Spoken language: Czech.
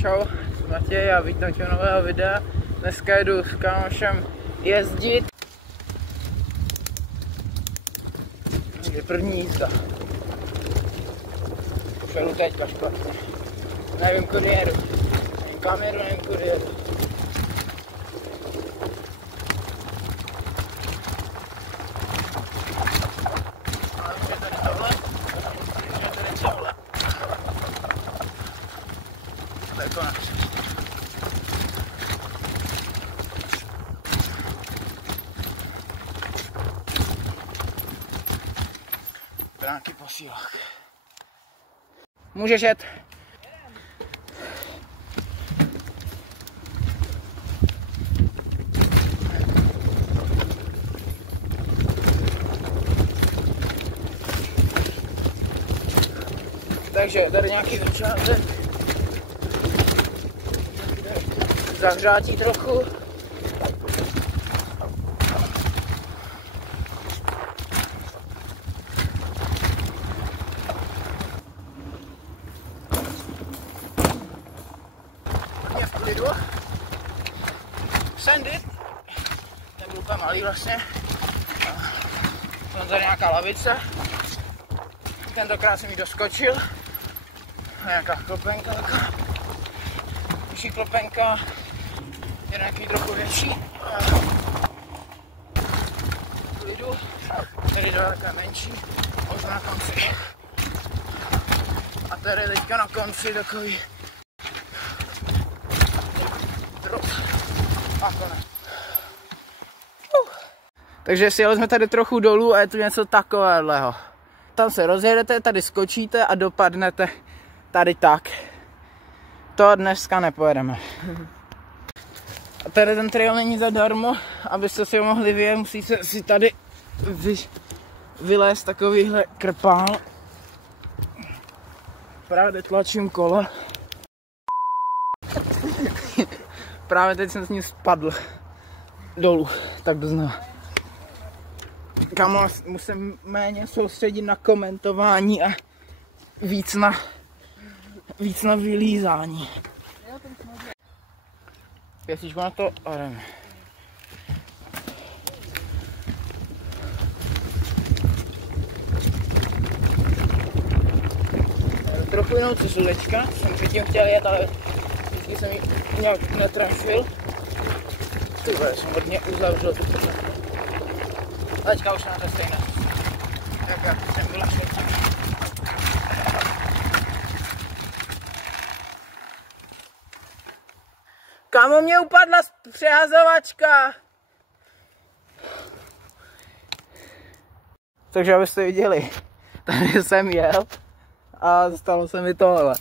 Čau, jsem Matěj a vítám tě nového videa. Dneska jedu s kámošem jezdit. Je první jízda. Už jedu teďka špatně. Nevím, kudy jedu. Nevím, kam jedu, nevím, kudy jedu. Ale už je tady tohle. Už je tady tohle. To je konec. Bránky posílák. Můžeš jet. Takže tady nějaký začátek. Zahřátí trochu. Hodně v klidu. Sandit. Ten byl úplně malý vlastně. Mám tady nějaká lavice. Tentokrát jsem ji doskočil. Nějaká klopenka taková. Vyšší klopenka. Je nějaký trochu větší. Klidu. Tady daleka menší. Možná na konci. A tady teďka na konci takový drop. A konec. Takže si jeli jsme tady trochu dolů a je to něco takového. Tam se rozjedete, tady skočíte a dopadnete tady tak. To dneska nepojedeme. A tady ten trail není zadarmo, abyste si ho mohli vyjet, musíte si tady vylézt takovýhle krpál. Právě tlačím kola. Právě teď jsem s ním spadl dolů, tak to znamená. Kamo, musím méně soustředit na komentování a víc na vylízání. Pěsíčko na to a jdeme. Trochu jinou cestu teďka, jsem předtím chtěl jet, ale vždycky jsem ji nějak netrafil. Tyhle, jsem hodně uzavřel tu pořádku. A teďka už na to stejné. Tak já jsem byla šelce. Kámo, mě upadla přehazovačka. Takže abyste viděli, tady jsem jel a stalo se mi tohle.